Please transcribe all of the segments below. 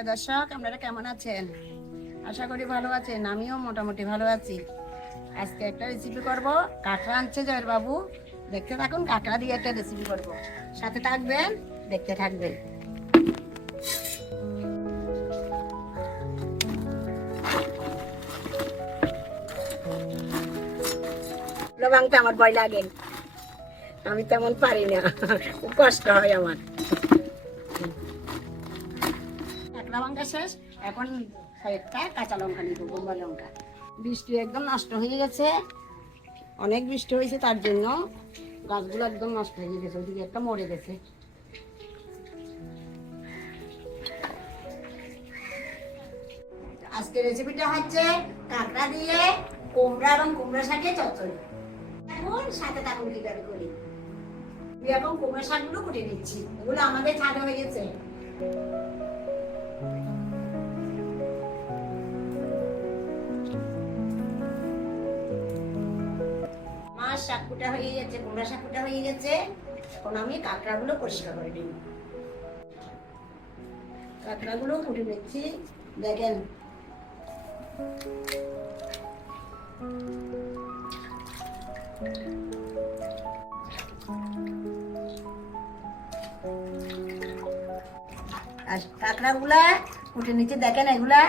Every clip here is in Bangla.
প্রিয় দর্শক, আপনারা কেমন আছেন? আশা করি ভালো আছেন, আমিও মোটামুটি ভালো আছি। আজকে একটা রেসিপি করব, কাঁকড়া আনছে জয়ের বাবু দেখতে থাকুন, কাঁকড়া দিয়ে একটা রেসিপি করব। সাথে থাকবেন, দেখতে থাকবেন। ভাঙতে আমার ভয় লাগে। আমি তেমন পারি না, খুব কষ্ট হয় আমার। ভাঙা শেষ। এখন কয়েকটা কাঁচা লঙ্কা নিব গোম্বা লঙ্কা। বৃষ্টি একদম নষ্ট হয়ে গেছে। অনেক বৃষ্টি হয়েছে তার জন্য গাছগুলো একদম নষ্ট হয়ে গেছে, ওদিকে একটা মরে গেছে। আজকে রেসিপিটা হচ্ছে কাঁকড়া দিয়ে কুমড়া এবং কুমড়া শাকের চচ্চড়ি। এখন সাথে থাকুন কীভাবে করি। এখন কুমড়া শাকগুলো কুটে নিচ্ছি। এগুলো আমাদের ছাদে হয়ে গেছে। মাছ শাক কুটা হয়ে গেছে কুমড়া শাক কুটা হয়ে গেছে। এখন আমি কাঁকড়াগুলো পরিষ্কার করে নিই কাঁকড়াগুলো কুটে নিচ্ছি, দেখেন। আর কাঁকড়াগুলা কুটে নিচে দেখেন এগুলা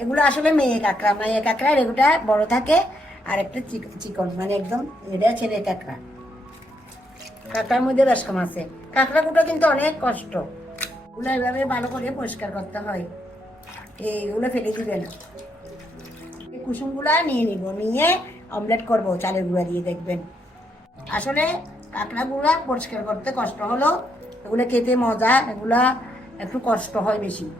এগুলো আসলে মেয়ে কাঁকড়া মেয়ে কাঁকড়া আর এগুলা বড় থাকে। আর একটা চিক- চিকন মানে একদম এটা ছেলে কাঁকড়া। কাঁকড়ার মধ্যে বেশ কম আছে। কাঁকড়া কুটো কিন্তু অনেক কষ্ট। ওগুলো এভাবে ভালো করে পরিষ্কার করতে হয়। এইগুলো ফেলে দিবে না। এই কুসুমগুলা নিয়ে নিব, নিয়ে অমলেট করব, চালের গুঁড়া দিয়ে দেখবেন। আসলে কাঁকড়াগুলা পরিষ্কার করতে কষ্ট হলো, এগুলো খেতে মজা, এগুলা একটু কষ্ট হয় বেশি।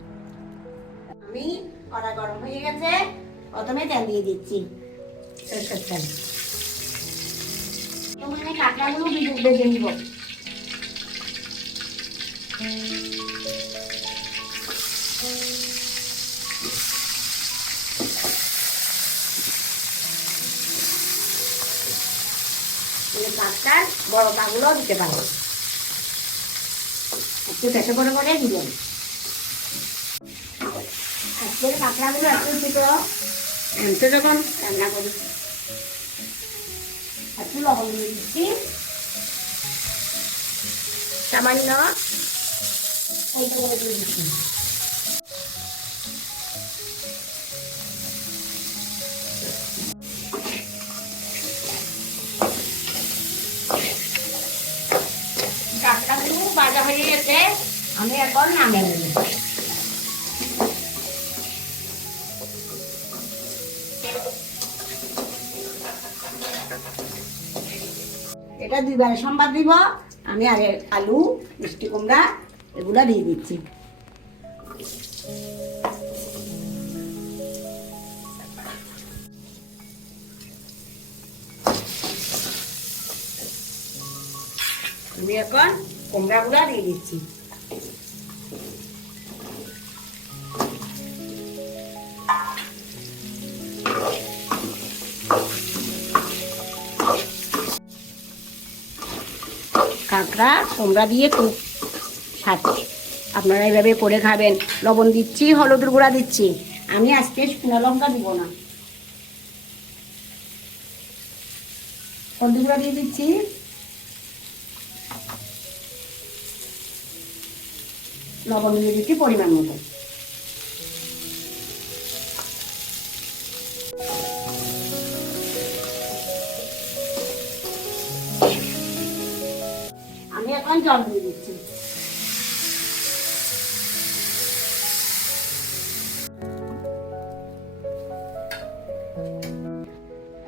আমি কড়া গরম হয়ে গেছে, প্রথমে তেল দিয়ে দিচ্ছি। তেল তোমার কাঁকড়াগুলো ভেজে নিব মানে কাঁকড়ার বড় কাগুলো দিতে পারব একটু পেটে করে করে দিবেন আজকের কাঁকড়াগুলো একটু এমতে যখন রান্না করি। একটু লবণ দিচ্ছি। সামান্য এইটা করে দিয়ে দিচ্ছি। ভাজা হয়ে গেছে। আমি এখন নামিয়ে নেব। এটা দুইবার সম্বাদ দিব। আমি আর আলু, মিষ্টি কুমড়া এগুলা দিয়ে দিচ্ছি। আমি এখন কুমড়াগুলা দিয়ে দিচ্ছি। কাঁকড়া কুমড়া দিয়ে খুব সাথে আপনারা এইভাবে পরে খাবেন। লবণ দিচ্ছি, হলুদের গুঁড়া দিচ্ছি। আমি আজকে শুকনো লঙ্কা দিব না। হলুদ গুঁড়া দিয়ে দিচ্ছি। লবণ দিয়ে দিচ্ছি পরিমাণ মতো। আমি জল দিয়ে দিচ্ছি।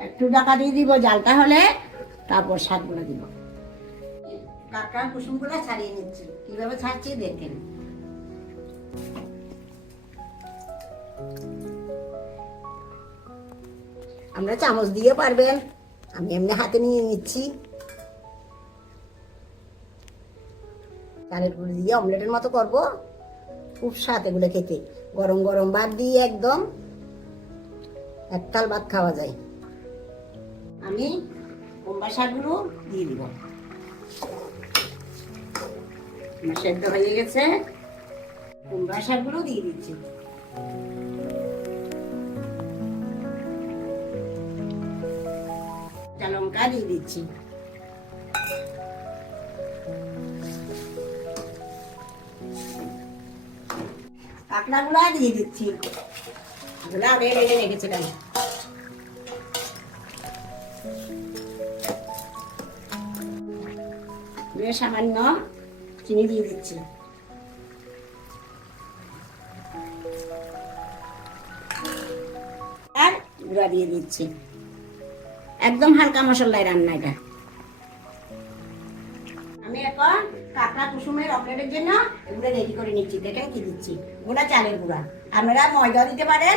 একটু ডাকা দিয়ে দিব জালটা হলে, তারপর শাকগুলো দিব। কাঁকড়ার কুসুমগুলো ছাড়িয়ে নিচ্ছি। কীভাবে ছাড়ছি দেখেন। আমরা চামচ দিয়ে পারবেন। আমি এমনি হাতে নিয়ে নিচ্ছি। চালের গুঁড়ি দিয়ে অমলেটের মতো করব। খুব স্বাদ এগুলো খেতে। গরম গরম ভাত দিয়ে একদম একতাল ভাত খাওয়া যায়। আমি কুমড়া শাকগুলো দিয়ে দিব। সেদ্ধ হয়ে গেছে। কুমড়া শাকগুলো দিয়ে দিচ্ছি। লঙ্কা দিয়ে দিচ্ছি। কাঁকড়াগুলো দিয়ে দিচ্ছি। এগুলো আগে রেখে রেখেছিলাম সামান্য চিনি দিয়ে দিচ্ছি। আর গুঁড়া দিয়ে দিচ্ছি। একদম হালকা মশলায় রান্না এটা। আমি এখন কাঁকড়া কুসুমের অমলেটের জন্য এগুলো রেডি করে নিচ্ছি, দেখেন কি দিচ্ছি। গুঁড়া চালের গুঁড়া। আপনারা ময়দা দিতে পারেন,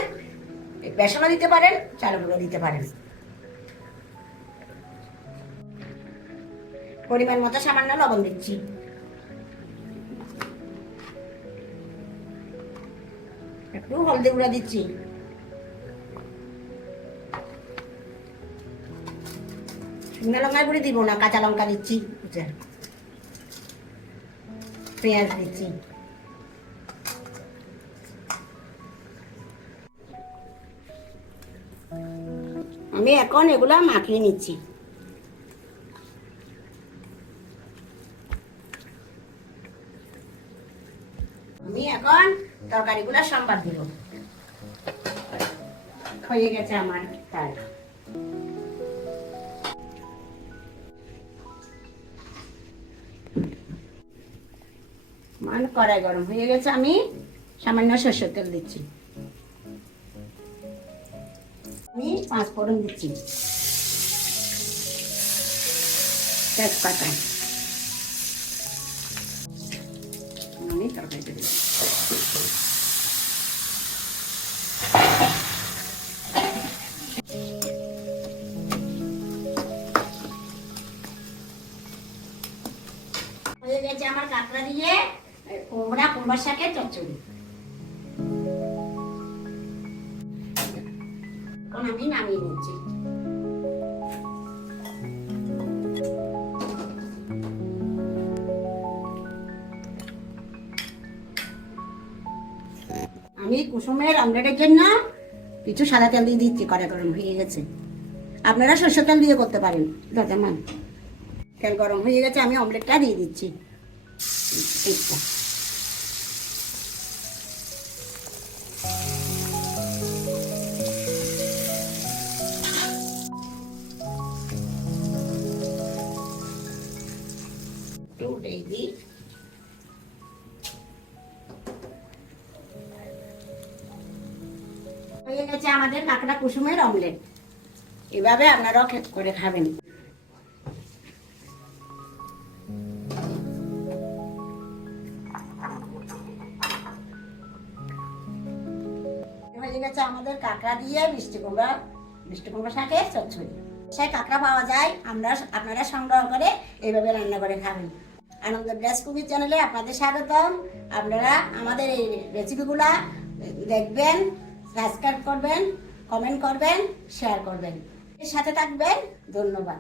বেসনও দিতে পারেন, চালের গুঁড়ো দিতে পারেন। পরিমাণ মতো সামান্য লবণ দিচ্ছি। একটু হলদি গুঁড়া দিচ্ছি। শুকনো লঙ্কা গুঁড়ি দিব না, কাঁচা লঙ্কা দিচ্ছি? পেঁয়াজ দিচ্ছি আমি এখন এগুলা মাখিয়ে নিচ্ছি। আমি এখন তরকারিগুলো সম্বাদ দিব। হয়ে গেছে আমার তাই মান কড়াই গরম হয়ে গেছে, আমি সামান্য সর্ষের তেল দিচ্ছি। আমি পাঁচ ফোড়ন দিচ্ছি। তেজপাতা। আমি দিচ্ছি। হয়ে গেছে আমার কাঁকড়া দিয়ে কুমড়া কুমড়ার শাকের চচ্চড়ি। এখন আমি নামিয়ে নিচ্ছি। আমি কুসুমের অমলেটের জন্য কিছু সাদা তেল দিয়ে দিচ্ছি কড়া গরম হয়ে গেছে। আপনারা সরষের তেল দিয়ে করতে পারেন, দাদা মান তেল গরম হয়ে গেছে, আমি অমলেটটা দিয়ে দিচ্ছি। এইটা দিই হয়ে গেছে আমাদের কাঁকড়া কুসুমের অমলেট। এভাবে আপনারাও করে খাবেন। হয়ে গেছে আমাদের কাঁকড়া দিয়ে মিষ্টি কুমড়া মিষ্টি কুমড়া শাকের চচ্চড়ি। সে কাঁকড়া পাওয়া যায়, আমরা আপনারা সংগ্রহ করে এইভাবে রান্না করে খাবেন। আনন্দ ড্রেস কুকির চ্যানেলে আপনাদের স্বাগতম। আপনারা আমাদের এই রেসিপিগুলা দেখবেন সাবস্ক্রাইব করবেন কমেন্ট করবেন শেয়ার করবেন। এর সাথে থাকবেন, ধন্যবাদ।